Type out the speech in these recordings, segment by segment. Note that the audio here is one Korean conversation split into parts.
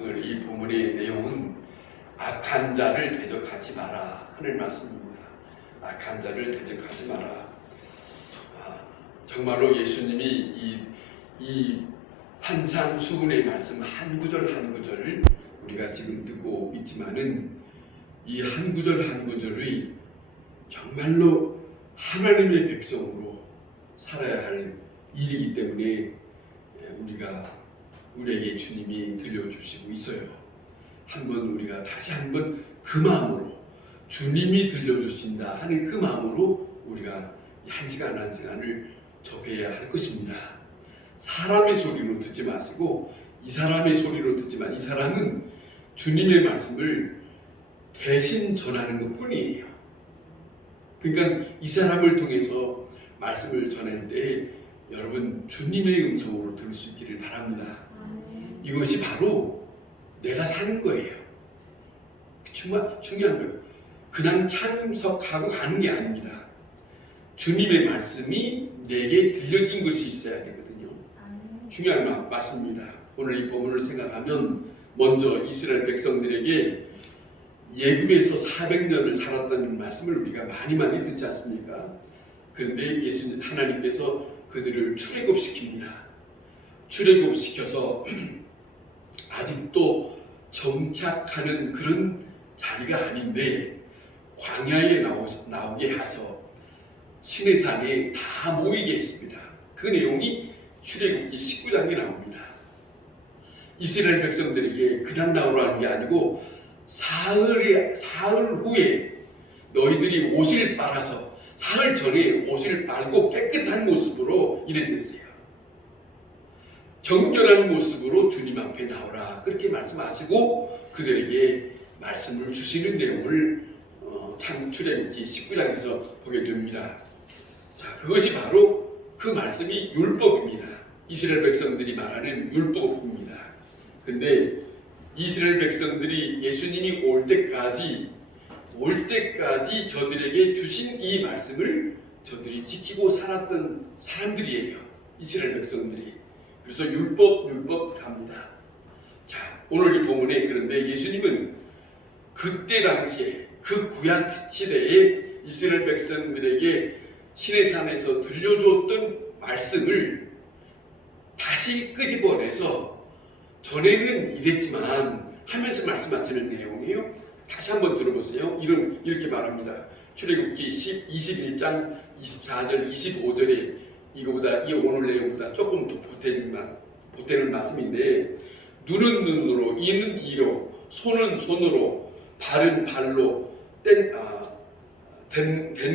오늘 이 본문의 내용은 악한 자를 대적하지 마라 하는 말씀입니다. 악한 자를 대적하지 마라. 정말로 예수님이 이 산상수훈의 말씀 한 구절 한 구절을 우리가 지금 듣고 있지만은 이 한 구절 한 구절이 정말로 하나님의 백성으로 살아야 할 일이기 때문에 우리에게 주님이 들려주시고 있어요. 한번 우리가 다시 한번 그 마음으로 주님이 들려주신다 하는 그 마음으로 우리가 한 시간 한 시간을 접해야 할 것입니다. 사람의 소리로 듣지 마시고 이 사람의 소리로 듣지만 이 사람은 주님의 말씀을 대신 전하는 것 뿐이에요. 그러니까 이 사람을 통해서 말씀을 전할 때 여러분 주님의 음성으로 들을 수 있기를 바랍니다. 이것이 바로 내가 사는 거예요. 정말 중요한 거예요. 그냥 참석하고 가는 게 아닙니다. 주님의 말씀이 내게 들려진 것이 있어야 되거든요. 중요한 말씀입니다. 오늘 이 본문을 생각하면 먼저 이스라엘 백성들에게 예굽에서 400년을 살았다는 말씀을 우리가 많이 듣지 않습니까? 그런데 예수님 하나님께서 그들을 출애굽시킵니다. 출애굽시켜서 아직도 정착하는 그런 자리가 아닌데 광야에 나오게 해서 시내산에 다 모이게 했습니다. 그 내용이 출애굽기 19장에 나옵니다. 이스라엘 백성들에게 그냥 나오라는 게 아니고 사흘 후에 너희들이 옷을 빨아서 사흘 전에 옷을 빨고 깨끗한 모습으로 이랬어요. 정결한 모습으로 주님 앞에 나오라 그렇게 말씀하시고 그들에게 말씀을 주시는 내용을 출애굽기 19장에서 보게 됩니다. 자, 그것이 바로 그 말씀이 율법입니다. 이스라엘 백성들이 말하는 율법입니다. 근데 이스라엘 백성들이 예수님이 올 때까지 저들에게 주신 이 말씀을 저들이 지키고 살았던 사람들이에요. 이스라엘 백성들이. 그래서 율법 합니다. 자, 오늘 이 본문에 그런데 예수님은 그때 당시에 그 구약 시대에 이스라엘 백성들에게 시내산에서 들려줬던 말씀을 다시 끄집어내서 전에는 이랬지만 하면서 말씀하시는 내용이에요. 다시 한번 들어보세요. 이렇게 말합니다. 출애굽기 21장 24절 25절에 이거보다 이 오늘 내용보다 조금 더 보태는 말씀인데 눈은 눈으로 이는 이로 손은 손으로 발은 발로 된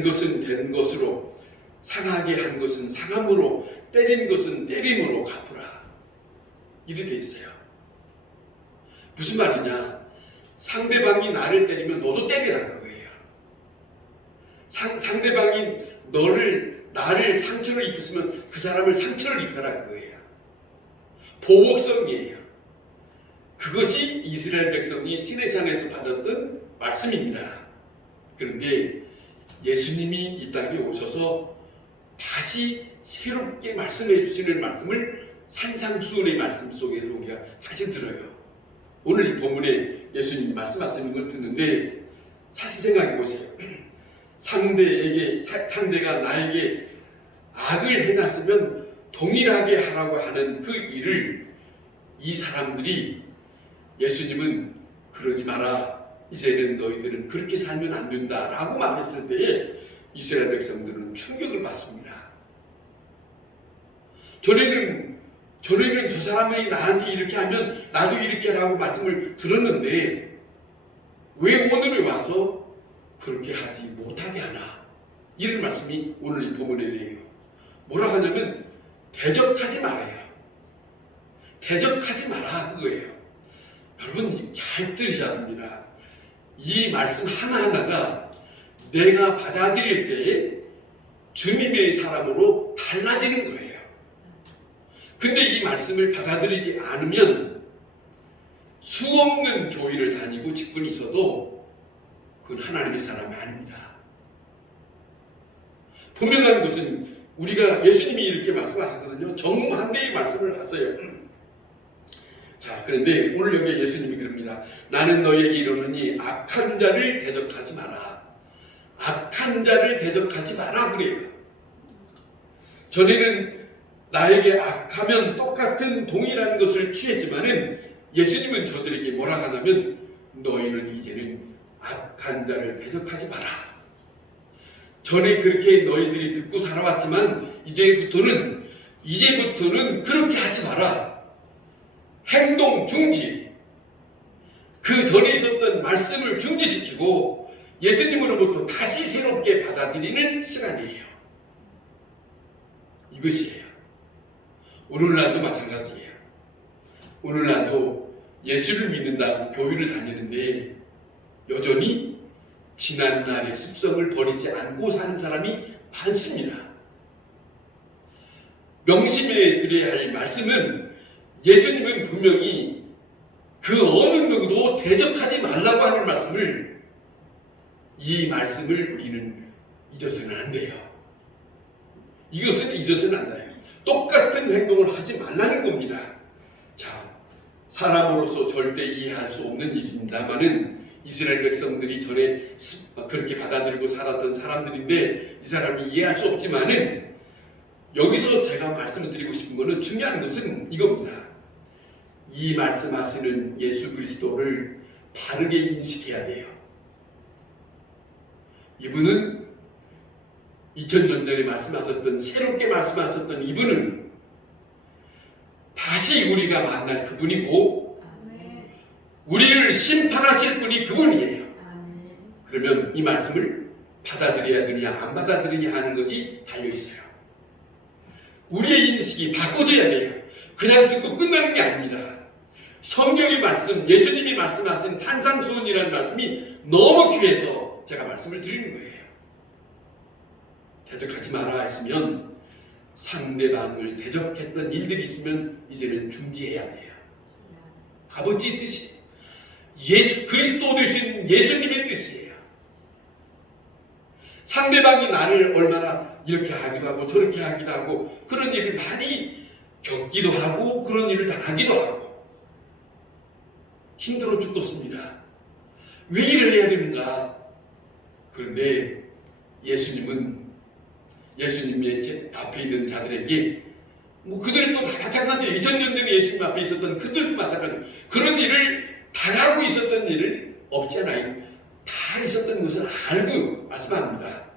것은 된 것으로 상하게 한 것은 상함으로 때린 것은 때림으로 갚으라. 이렇게 돼 있어요. 무슨 말이냐? 상대방이 나를 때리면 너도 때리라는 거예요. 상대방이 나를 상처를 입혔으면 그 사람을 상처를 입혀라는 거예요. 보복성이에요. 그것이 이스라엘 백성이 시내산에서 받았던 말씀입니다. 그런데 예수님이 이 땅에 오셔서 다시 새롭게 말씀해 주시는 말씀을 산상수훈의 말씀 속에서 우리가 다시 들어요. 오늘 이 본문에 예수님이 말씀하시는 걸 듣는데 사실 생각해 보세요. 상대가 나에게 악을 행했으면 동일하게 하라고 하는 그 일을 이 사람들이 예수님은 그러지 마라. 이제는 너희들은 그렇게 살면 안 된다 라고 말했을 때에 이스라엘 백성들은 충격을 받습니다. 전에는 저 사람이 나한테 이렇게 하면 나도 이렇게 하라고 말씀을 들었는데 왜 오늘에 와서 그렇게 하지 못하게 하나? 이런 말씀이 오늘 이 본문에요. 뭐라고 하냐면 대적하지 말아요. 대적하지 마라 그거예요. 여러분 잘 들으셔야 합니다. 이 말씀 하나하나가 내가 받아들일 때에 주님의 사람으로 달라지는 거예요. 근데 이 말씀을 받아들이지 않으면 수없는 교회를 다니고 직분이 있어도 그건 하나님의 사람이 아닙니다. 분명한 것은 우리가 예수님이 이렇게 말씀하셨거든요. 정반대의 말씀을 하세요. 자, 그런데 오늘 여기 예수님이 그럽니다. 나는 너희에게 이르노니 악한 자를 대적하지 마라. 악한 자를 대적하지 마라 그래요. 전에는 나에게 악하면 똑같은 동일한 것을 취했지만은 예수님은 저들에게 뭐라 하냐면 너희는 이제는 악한 자를 대적하지 마라. 전에 그렇게 너희들이 듣고 살아왔지만 이제부터는 그렇게 하지 마라. 행동 중지. 그 전에 있었던 말씀을 중지시키고 예수님으로부터 다시 새롭게 받아들이는 시간이에요. 이것이에요. 오늘날도 마찬가지예요. 오늘날도 예수를 믿는다고 교회를 다니는데 여전히 지난날의 습성을 버리지 않고 사는 사람이 많습니다. 명심해 드려야 할 말씀은 예수님은 분명히 그 어느 누구도 대적하지 말라고 하는 말씀을, 이 말씀을 우리는 잊어서는 안 돼요. 이것을 잊어서는 안 돼요. 똑같은 행동을 하지 말라는 겁니다. 자, 사람으로서 절대 이해할 수 없는 일입니다만은 이스라엘 백성들이 전에 그렇게 받아들이고 살았던 사람들인데 이 사람이 이해할 수 없지만은 여기서 제가 말씀을 드리고 싶은 것은 중요한 것은 이겁니다. 이 말씀하시는 예수 그리스도를 바르게 인식해야 돼요. 이분은 2000년 전에 말씀하셨던, 새롭게 말씀하셨던 이분은 다시 우리가 만날 그분이고 우리를 심판하실 분이 그분이에요. 그러면 이 말씀을 받아들여야 되느냐 안 받아들이냐 하는 것이 달려있어요. 우리의 인식이 바꿔져야 돼요. 그냥 듣고 끝나는 게 아닙니다. 성경의 말씀, 예수님이 말씀하신 산상수훈이라는 말씀이 너무 귀해서 제가 말씀을 드리는 거예요. 대적하지 마라 했으면 상대방을 대적했던 일들이 있으면 이제는 중지해야 돼요. 아버지의 뜻이, 예수 그리스도 되신 예수님의 뜻이에요. 상대방이 나를 얼마나 이렇게 하기도 하고 저렇게 하기도 하고 그런 일을 많이 겪기도 하고 그런 일을 당하기도 하고 힘들어 죽겠습니다. 왜 일을 해야 되는가? 그런데 예수님은 예수님의 앞에 있는 자들에게 그들도 다 마찬가지예요. 2000년 전에 예수님 앞에 있었던 그들도 마찬가지예요. 그런 일을 당하고 있었던 일을 없잖아요. 다 있었던 것을 알고 말씀합니다.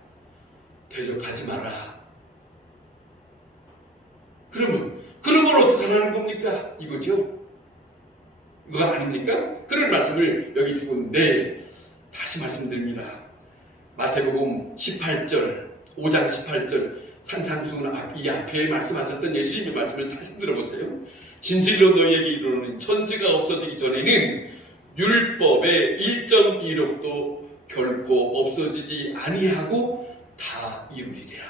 대적하지 마라. 그러면 어떻게 하는 겁니까? 이거죠? 이거 아닙니까? 그런 말씀을 여기 주는데 다시 말씀드립니다. 마태복음 18절, 5장 18절 산상수훈 이 앞에 말씀하셨던 예수님의 말씀을 다시 들어보세요. 진실로 너희에게 이르노니 천지가 없어지기 전에는 율법의 1.16도 결코 없어지지 아니하고 다 이루리라.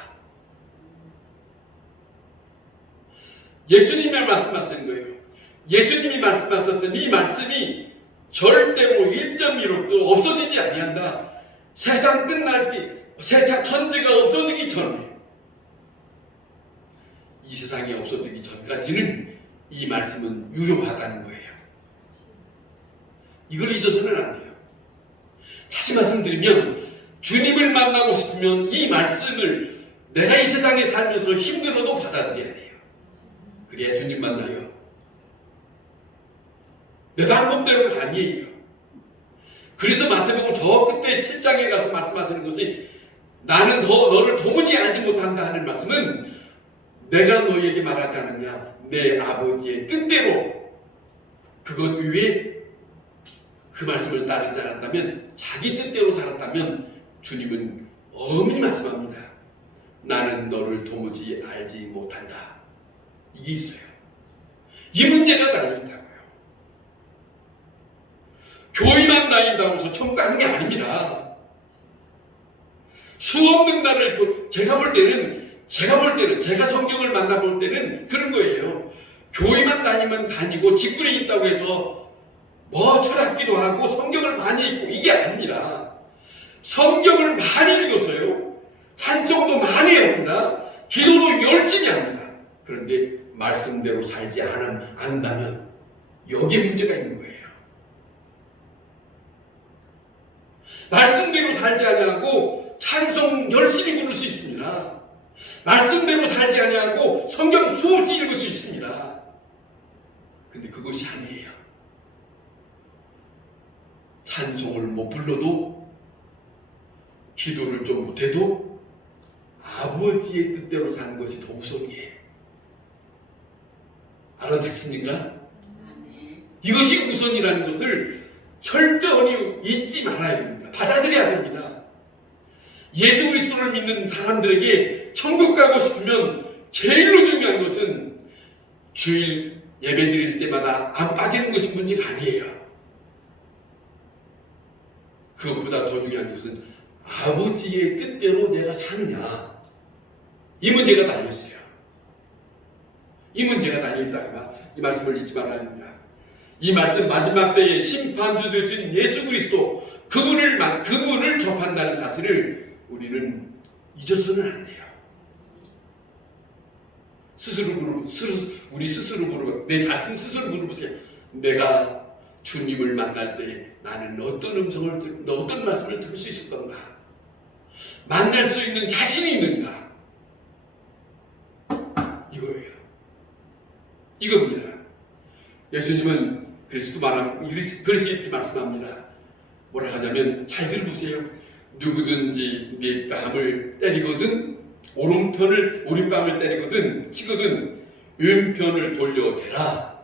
예수님이 말씀하신 거예요. 예수님이 말씀하셨던 이 말씀이 절대로 1.16도 없어지지 아니한다. 세상 끝날 때, 세상 천지가 없어지기 전에, 이 세상이 없어지기 전까지는 이 말씀은 유효하다는 거예요. 이걸 잊어서는 안 돼요. 다시 말씀드리면 주님을 만나고 싶으면 이 말씀을 내가 이 세상에 살면서 힘들어도 받아들여야 돼요. 그래야 주님 만나요. 내 방법대로가 아니에요. 그래서 마태복음 저 끝에 7장에 가서 말씀하시는 것이 나는 너를 도무지 알지 못한다 하는 말씀은 내가 너희에게 말하지 않느냐 내 아버지의 뜻대로 그것 위에 그 말씀을 따르지 않았다면 자기 뜻대로 살았다면 주님은 엄히 말씀합니다. 나는 너를 도무지 알지 못한다. 이게 있어요. 이 문제가 달려있다고요. 교회만 다닌다고 해서 천국 가는 게 아닙니다. 수없는 날을 제가 볼 때는 제가 성경을 만나볼 때는 그런 거예요. 교회만 다니고 직분에 있다고 해서 철학기도 하고 성경을 많이 읽고 이게 아닙니다. 성경을 많이 읽었어요. 찬송도 많이 합니다. 기도도 열심히 합니다. 그런데 말씀대로 살지 않는다면 여기에 문제가 있는 거예요. 말씀대로 살지 아니하고 찬송 열심히 부를 수 있습니다. 말씀대로 살지 아니하고 성경 수없이 읽을 수 있습니다. 근데 그것이 아니에요. 찬송을 못 불러도, 기도를 좀 못해도 아버지의 뜻대로 사는 것이 더 우선이에요. 알아듣습니까? 이것이 우선이라는 것을 철저히 잊지 말아야 됩니다. 받아들여야 됩니다. 예수 그리스도를 믿는 사람들에게 천국 가고 싶으면 제일로 중요한 것은 주일 예배 드릴 때마다 안 빠지는 것이 문제가 아니에요. 그것보다 더 중요한 것은 아버지의 뜻대로 내가 사느냐, 이 문제가 달려있어요. 이 문제가 달려있다가 이 말씀을 잊지 말아야 합니다. 이 말씀, 마지막 때에 심판주 되신 예수 그리스도, 그분을 접한다는 사실을 우리는 잊어서는 안 돼요. 우리 스스로 물어봐, 내 자신 스스로 물어보세요. 내가 주님을 만날 때 나는 어떤 말씀을 들을 수 있을 건가? 만날 수 있는 자신이 있는가? 이거예요. 이겁니다. 예수님은 그래서 이렇게 말씀합니다. 뭐라 하냐면, 잘 들어보세요. 누구든지 네 뺨을 때리거든, 오른뺨을 때리거든 치거든 왼편을 돌려대라.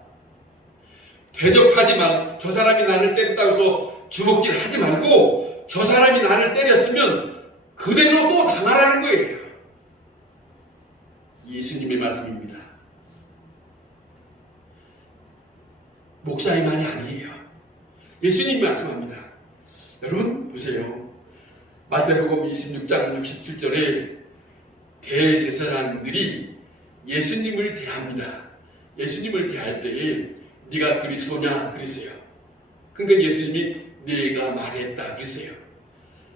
대적하지 마. 저 사람이 나를 때렸다고 해서 주먹질 하지 말고, 저 사람이 나를 때렸으면 그대로 또 당하라는 거예요. 예수님의 말씀입니다. 목사의 말이 아니에요. 예수님이 말씀합니다. 여러분 보세요. 마태복음 26장 67절에 대제사장들이 예수님을 대합니다. 예수님을 대할 때에 네가 그리스도냐 그랬어요. 그러니까 예수님이 네가 말했다 그랬어요.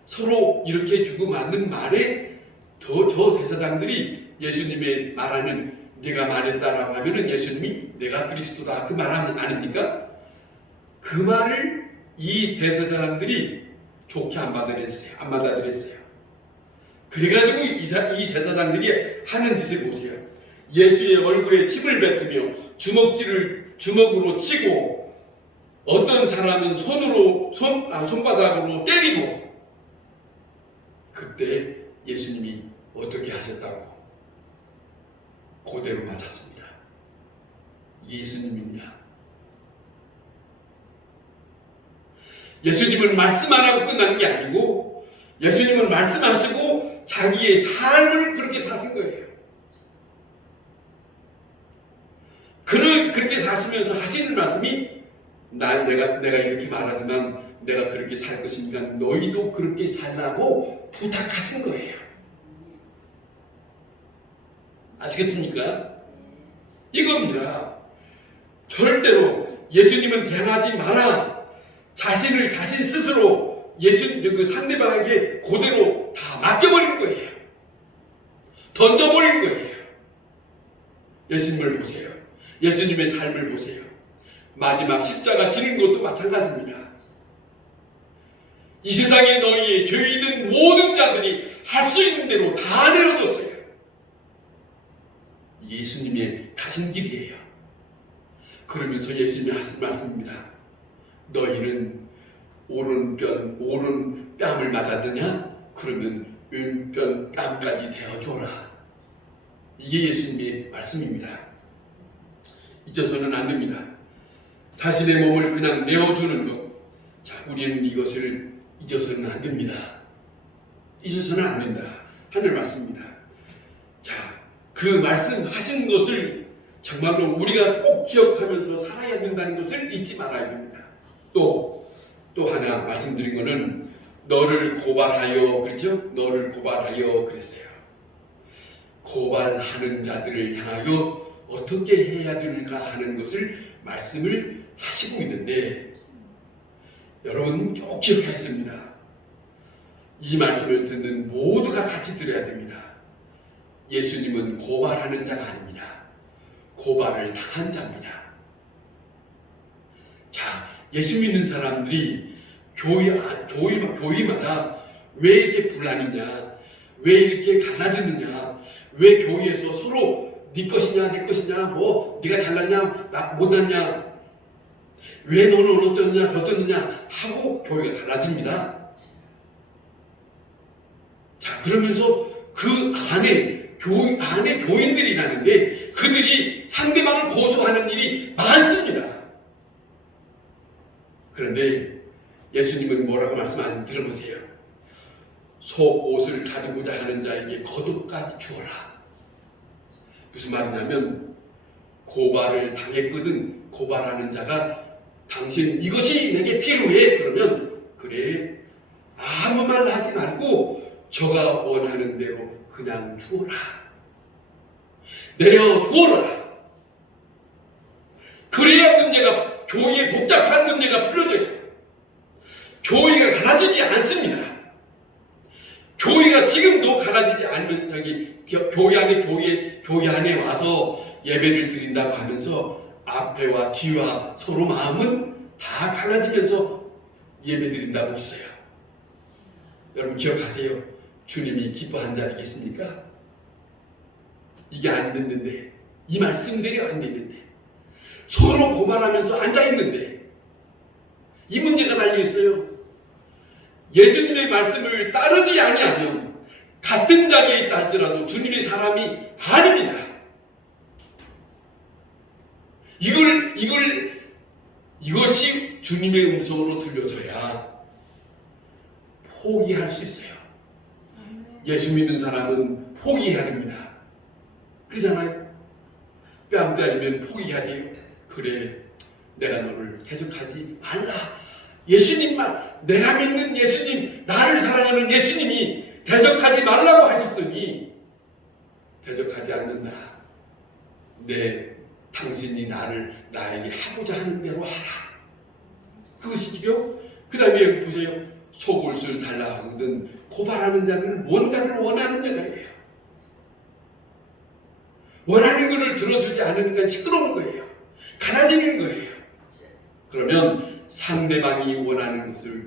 서로 이렇게 주고받는 말에 저 제사장들이 예수님의 말하는 네가 말했다라고 하면은 예수님이 내가 그리스도다 그 말 아닙니까? 그 말을 이 대제사장들이 좋게 안 받아들였어요. 그래가지고 이 제사장들이 하는 짓을 보세요. 예수의 얼굴에 침을 뱉으며 주먹으로 치고, 어떤 사람은 손바닥으로 때리고. 그때 예수님이 어떻게 하셨다고? 그대로 맞았습니다. 예수님입니다. 예수님은 말씀 안 하고 끝나는 게 아니고, 예수님은 말씀하시고 자기의 삶을 그렇게 사신 거예요. 그렇게 사시면서 하시는 말씀이, 내가 이렇게 말하지만 내가 그렇게 살 것이니까 너희도 그렇게 살라고 부탁하신 거예요. 아시겠습니까? 이겁니다. 절대로 예수님은 대하지 마라. 자신 스스로 상대방에게 그대로 다 맡겨버린 거예요. 던져버린 거예요. 예수님을 보세요. 예수님의 삶을 보세요. 마지막 십자가 지는 것도 마찬가지입니다. 이 세상에 너희의 죄 있는 모든 자들이 할 수 있는 대로 다 내어줬어요. 예수님의 가신 길이에요. 그러면서 예수님이 하신 말씀입니다. 너희는 오른 뺨을 맞았느냐? 그러면 왼편 뺨까지 대어줘라. 이게 예수님의 말씀입니다. 잊어서는 안 됩니다. 자신의 몸을 그냥 내어주는 것. 자, 우리는 이것을 잊어서는 안 됩니다. 잊어서는 안 된다 하늘 말씀입니다. 자, 그 말씀하신 것을 정말로 우리가 꼭 기억하면서 살아야 된다는 것을 잊지 말아야 됩니다. 또 하나 말씀드린 거는 너를 고발하여, 그렇죠? 너를 고발하여 그랬어요. 고발하는 자들을 향하여 어떻게 해야 되는가 하는 것을 말씀을 하시고 있는데, 여러분 꼭 기억하겠습니다. 이 말씀을 듣는 모두가 같이 들어야 됩니다. 예수님은 고발하는 자가 아닙니다. 고발을 당한 자입니다. 자, 예수 믿는 사람들이 교회마다 왜 이렇게 분란이냐, 왜 이렇게 갈라지느냐, 왜 교회에서 서로 네 것이냐, 내 것이냐, 뭐 네가 잘났냐, 나 못났냐, 왜 너는 어떠느냐, 저떠느냐 하고 교회가 갈라집니다. 자, 그러면서 그 안에 교인들이라는데 그들이 상대방을 고소하는 일이 많습니다. 그런데 예수님은 뭐라고 말씀하시는지 들어보세요. 속옷을 가지고자 하는 자에게 겉옷까지 주어라. 무슨 말이냐면 고발을 당했거든 고발하는 자가 당신 이것이 내게 필요해. 그러면 그래 아무 말 하지 말고 저가 원하는 대로 그냥 주어라. 내려 주어라. 그래야 문제가 교회의 복잡한 문제가 풀어져요. 교회가 갈라지지 않습니다. 교회가 지금도 갈라지지 않으면 교회 안에 와서 예배를 드린다고 하면서 앞에와 뒤와 서로 마음은 다 갈라지면서 예배 드린다고 있어요. 여러분 기억하세요. 주님이 기뻐한 자리겠습니까? 이게 안 됐는데, 이 말씀대로 안 됐는데, 서로 고발하면서 앉아있는데 이 문제가 달려있어요. 예수님의 말씀을 따르지 아니하면 같은 자리에 있다 할지라도 주님의 사람이 아닙니다. 이것이 주님의 음성으로 들려줘야 포기할 수 있어요. 예수 믿는 사람은 포기해야 합니다. 그러잖아요. 뺨 때리면 포기해야 돼요. 그래, 내가 너를 대적하지 말라. 예수님만, 내가 믿는 예수님, 나를 사랑하는 예수님이 대적하지 말라고 하셨으니 대적하지 않는다. 당신이 나에게 하고자 하는 대로 하라. 그것이지요. 그 다음에 보세요. 속옷을 달라 하거든 고발하는 자들은 뭔가를 원하는 자들이에요. 원하는 것을 들어주지 않으니까 시끄러운 거예요. 갈라지는 거예요. 그러면 상대방이 원하는 것을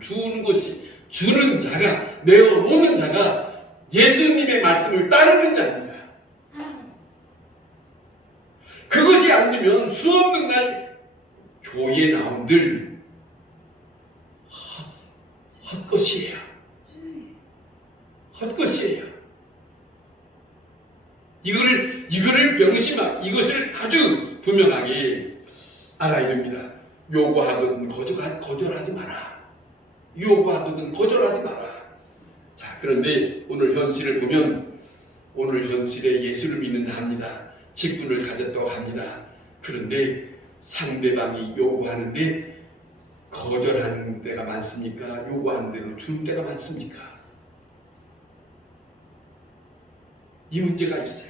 주는 자가, 내어놓는 자가 예수님의 말씀을 따르는 자입니다. 그것이 안 되면 수없는 날 교회에 나온들 헛것이에요. 헛것이에요. 이것을 아주 분명하게 알아야 됩니다. 요구하거든 거절하지 마라. 요구하거든 거절하지 마라. 자, 그런데 오늘 현실을 보면 오늘 현실에 예수를 믿는다 합니다. 직분을 가졌다고 합니다. 그런데 상대방이 요구하는데 거절하는 데가 많습니까? 요구하는 대로 주는 데가 많습니까? 이 문제가 있어요.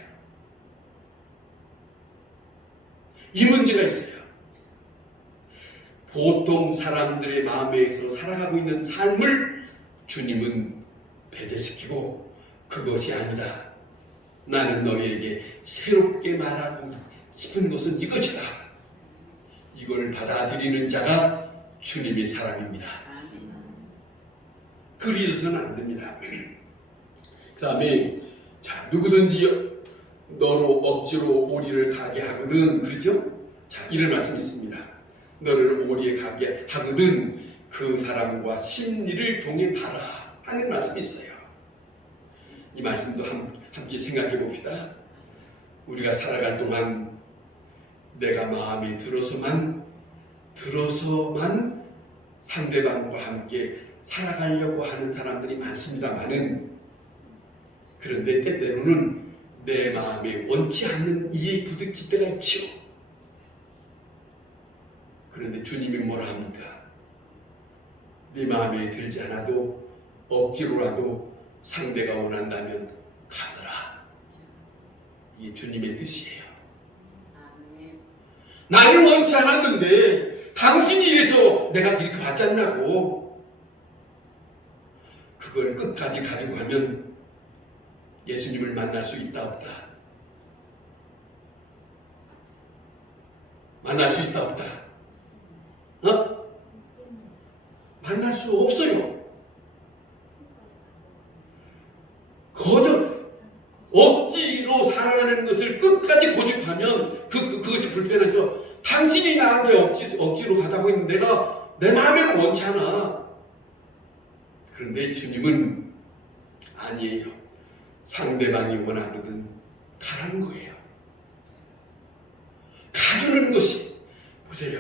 이 문제가 있어요. 보통 사람들의 마음에서 살아가고 있는 삶을 주님은 배제시키고 그것이 아니다. 나는 너희에게 새롭게 말하고 싶은 것은 이것이다. 이걸 받아들이는 자가 주님의 사람입니다. 그리해서는 안 됩니다. 그 다음에 누구든지 너로 억지로 오리를 가게 하거든, 그렇죠? 자, 이런 말씀이 있습니다. 너를 오리에 가게 하거든 그 사람과 심리를 동행하라 하는 말씀이 있어요. 이 말씀도 함께 생각해 봅시다. 우리가 살아갈 동안 내가 마음에 들어서만 상대방과 함께 살아가려고 하는 사람들이 많습니다만은, 그런데 때때로는 내 마음에 원치 않는 이에 부딪힐 때가 있지요. 그런데 주님이 뭐라 합니까? 네 마음에 들지 않아도 억지로라도 상대가 원한다면 가느라. 이게 주님의 뜻이에요. 나를 원치 않았는데 당신이 이래서 내가 이렇게 받지 않냐고. 그걸 끝까지 가지고 가면 예수님을 만날 수 있다 없다? 만날 수 있다 없다? 만날 수 없어요. 거절, 억지로 살아가는 것을 끝까지 고집하면 그것이 불편해서 당신이 나한테 억지로 가자고 했는데 내가 내 마음에는 원치 않아. 그런데 주님은 아니에요. 상대방이 원하거든 가라는 거예요. 가주는 것이, 보세요.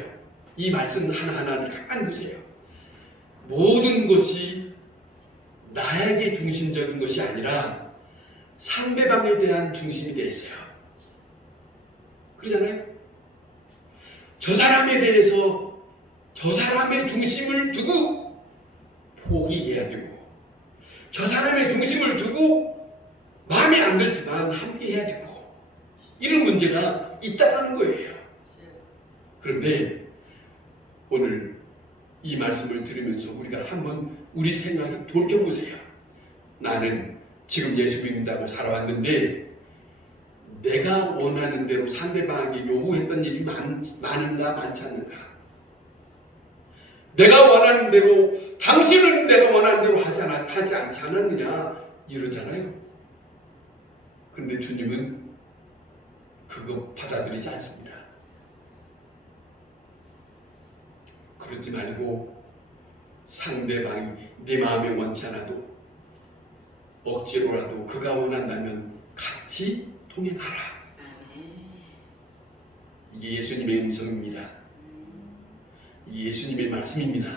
이 말씀 하나하나를 가만히 보세요. 모든 것이 나에게 중심적인 것이 아니라 상대방에 대한 중심이 되어 있어요. 그러잖아요. 저 사람에 대해서 저 사람의 중심을 두고 포기해야 되고, 저 사람의 중심을 두고 마음에 안 들지만 함께 해야 되고, 이런 문제가 있다는 거예요. 그런데 오늘 이 말씀을 들으면서 우리가 한번 우리 생각을 돌켜보세요. 나는 지금 예수 믿는다고 살아왔는데 내가 원하는 대로 상대방에게 요구했던 일이 많은가 많지 않는가? 내가 원하는 대로, 당신은 내가 원하는 대로 하지 않지 않았느냐 이러잖아요. 그런데 주님은 그거 받아들이지 않습니다. 그러지 말고 상대방이 내 마음에 원치 않아도 억지로라도 그가 원한다면 같이 통행하라. 이게 예수님의 음성입니다. 이게 예수님의 말씀입니다.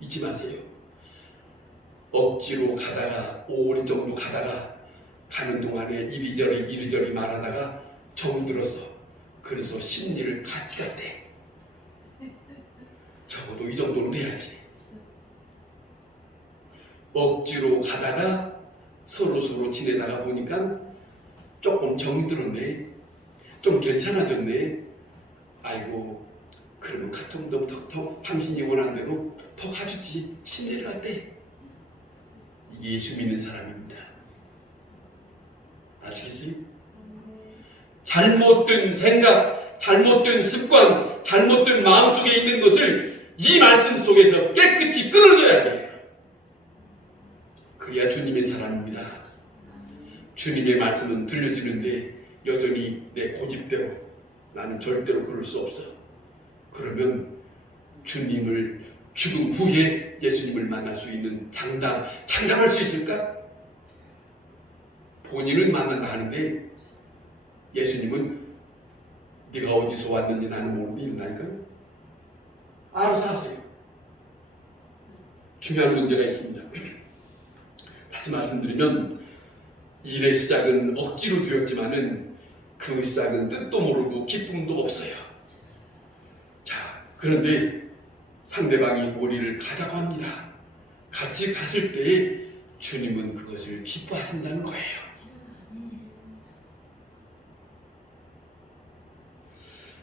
잊지 마세요. 억지로 가다가 5월 정도 가다가 가는 동안에 이리저리 말하다가 정들었어. 그래서 심리를 같이 갔대. 적어도 이 정도는 돼야지. 억지로 가다가 서로 지내다가 보니까 조금 정이 들었네. 좀 괜찮아졌네. 아이고, 그러면 같은 더 당신이 원하는 대로 더 가주지. 심리를 갔대. 이게 예수 믿는 사람입니다. 아시겠어요? 잘못된 생각, 잘못된 습관, 잘못된 마음속에 있는 것을 이 말씀 속에서 깨끗이 끊어줘야 돼요. 그래야 주님의 사람입니다. 주님의 말씀은 들려지는데 여전히 내 고집대로 나는 절대로 그럴 수 없어. 그러면 주님을 죽음 후에 예수님을 만날 수 있는 장담할 수 있을까? 본인은 만난다 하는데 예수님은 네가 어디서 왔는지 나는 모른다니까. 알아서 하세요. 중요한 문제가 있습니다. 다시 말씀드리면 일의 시작은 억지로 되었지만은 그 시작은 뜻도 모르고 기쁨도 없어요. 자, 그런데 상대방이 우리를 가자고 합니다. 같이 갔을 때 주님은 그것을 기뻐하신다는 거예요.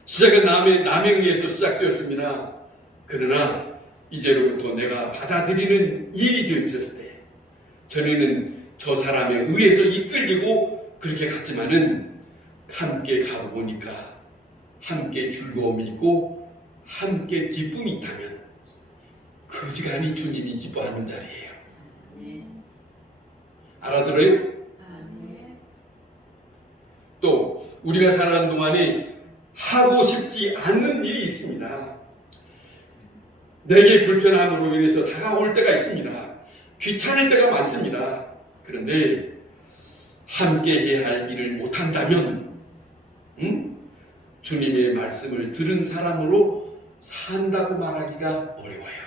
시작은 남에 의해서 시작되었습니다. 그러나 이제로부터 내가 받아들이는 일이 되었을 때 전에는 저 사람에 의해서 이끌리고 그렇게 갔지만은 함께 가고 보니까 함께 즐거움이 있고 함께 기쁨이 있다면 그 시간이 주님이 기뻐하는 자리예요. 알아들어요? 또 우리가 살아가는 동안에 하고 싶지 않는 일이 있습니다. 내게 불편함으로 인해서 다가올 때가 있습니다. 귀찮을 때가 많습니다. 그런데 함께 해야 할 일을 못한다면 주님의 말씀을 들은 사람으로 산다고 말하기가 어려워요.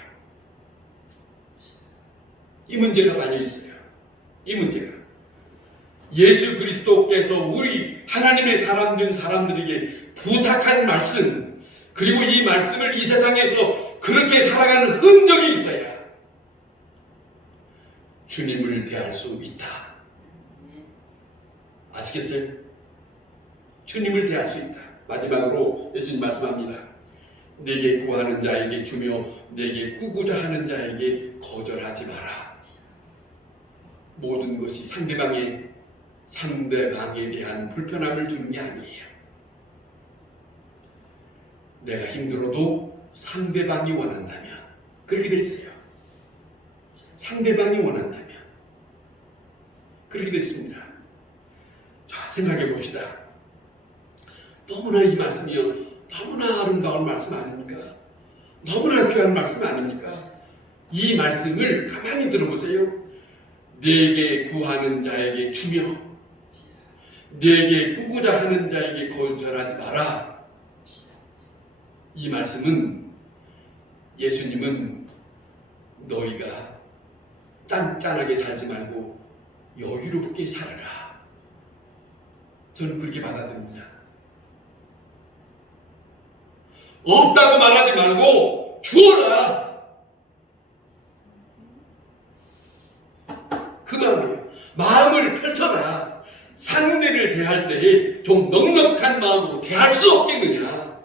이 문제가 많이 있어요. 이 문제가 예수 그리스도께서 우리 하나님의 사람 된 사람들에게 부탁한 말씀, 그리고 이 말씀을 이 세상에서 그렇게 살아가는 흔적이 있어야 주님을 대할 수 있다. 아시겠어요? 주님을 대할 수 있다. 마지막으로 예수님 말씀합니다. 내게 구하는 자에게 주며 내게 꾸고자 하는 자에게 거절하지 마라. 모든 것이 상대방에 대한 불편함을 주는 게 아니에요. 내가 힘들어도 상대방이 원한다면 그렇게 돼 있어요. 상대방이 원한다면 그렇게 돼 있습니다. 자, 생각해 봅시다. 너무나 이 말씀이요, 너무나 아름다운 말씀 아닙니까? 너무나 귀한 말씀 아닙니까? 이 말씀을 가만히 들어보세요. 내게 구하는 자에게 주며 내게 꾸고자 하는 자에게 거절하지 마라. 이 말씀은, 예수님은 너희가 짠짠하게 살지 말고 여유롭게 살아라. 저는 그렇게 받아들입니다. 없다고 말하지 말고 주어라. 그 마음이에요. 마음을 펼쳐라. 상대를 대할 때에 좀 넉넉한 마음으로 대할 수 없겠느냐,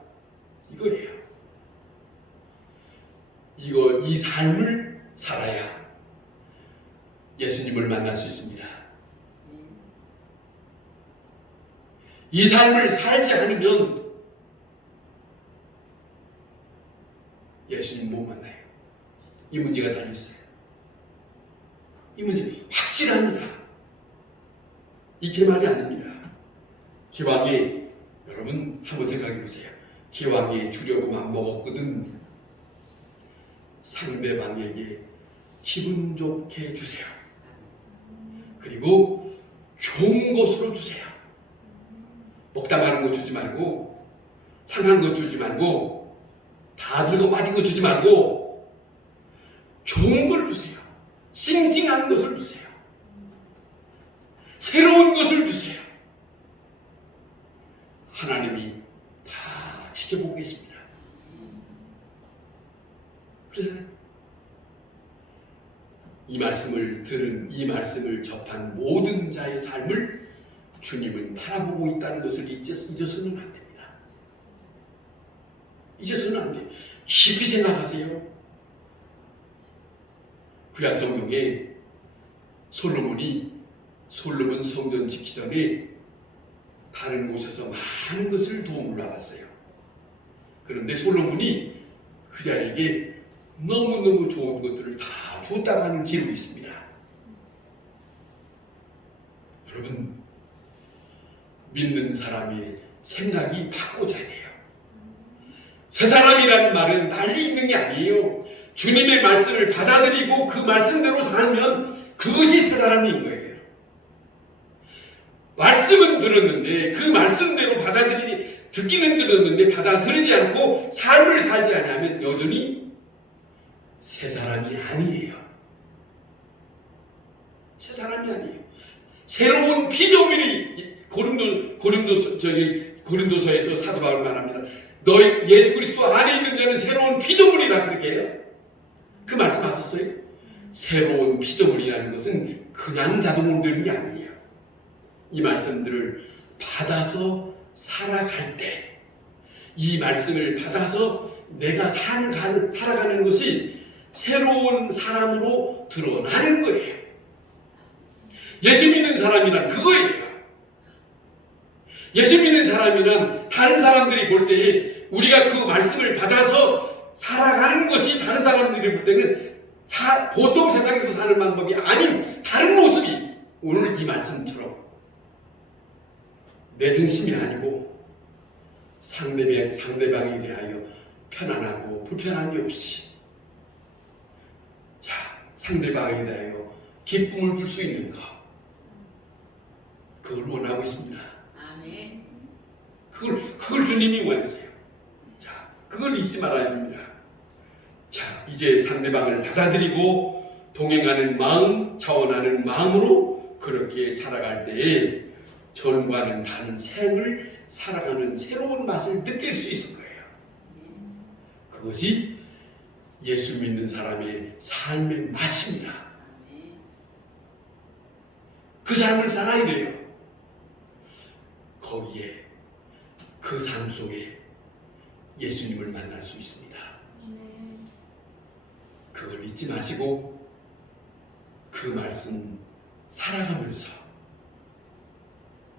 이거예요. 이 삶을 살아야 예수님을 만날 수 있습니다. 이 삶을 살지 않으면 예수님 못 만나요. 이 문제가 달려있어요. 이 문제 확실합니다. 이 제 말이 아닙니다. 기왕에, 여러분 한번 생각해 보세요. 기왕에 주려고 맘먹었거든. 상대방에게 기분 좋게 주세요. 그리고 좋은 것으로 주세요. 먹다 마른 거 주지 말고, 상한 거 주지 말고, 다 들고 빠진 거 주지 말고 좋은 걸 주세요. 싱싱한 것을 주세요. 새로운 것을 주세요. 하나님이 다 지켜보고 계십니다. 그래요. 이 말씀을 들은, 이 말씀을 접한 모든 자의 삶을 주님은 바라보고 있다는 것을 잊어서는 안 됩니다. 잊어서는 안 돼요. 깊이 생각하세요. 구약 성경에 솔로몬 성전 짓기 전에 다른 곳에서 많은 것을 도움을 받았어요. 그런데 솔로몬이 그자에게 너무너무 좋은 것들을 다 줬다고 하는 기록이 있습니다. 여러분, 믿는 사람의 생각이 바꿔져야 돼요. 새 사람이라는 말은 난리 있는 게 아니에요. 주님의 말씀을 받아들이고 그 말씀대로 살면 그것이 새 사람인 거예요. 말씀은 들었는데 그 말씀대로 듣기는 들었는데 받아들이지 않고 삶을 살지 않으면 여전히 새 사람이 아니에요. 새 사람이 아니에요. 새로운 피조물이 고린도서에서 사도 바울 말합니다. 너희 예수 그리스도 안에 있는 자는 새로운 피조물이라 그렇게 해요. 그 말씀 하셨어요? 새로운 피조물이라는 것은 그냥 자동으로 되는 게 아니에요. 이 말씀들을 받아서 살아갈 때, 이 말씀을 받아서 내가 살아가는 것이 새로운 사람으로 드러나는 거예요. 예수 믿는 사람이란 그거예요. 예수 믿는 사람이란 다른 사람들이 볼 때에 우리가 그 말씀을 받아서 살아가는 것이 다른 사람들이 볼 때는 보통 세상에서 사는 방법이 아닌 다른 모습이 오늘 이 말씀처럼 내 중심이 아니고 상대방에 대하여 편안하고 불편함이 없이, 상대방에 대하여 기쁨을 줄 수 있는 것, 그걸 원하고 있습니다. 아멘. 그걸 주님이 원하세요. 그걸 잊지 말아야 됩니다. 이제 상대방을 받아들이고 동행하는 마음, 자원하는 마음으로 그렇게 살아갈 때에 전과는 다른 생을 살아가는 새로운 맛을 느낄 수 있을 거예요. 그것이 예수 믿는 사람의 삶의 맛입니다. 그 삶을 살아야 돼요. 거기에, 그 삶 속에 예수님을 만날 수 있습니다. 그걸 잊지 마시고 그 말씀 살아가면서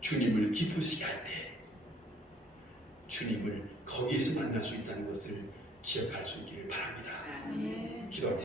주님을 기쁘시게 할 때 주님을 거기에서 만날 수 있다는 것을 기억할 수 있기를 바랍니다. 아멘. 기도하겠습니다.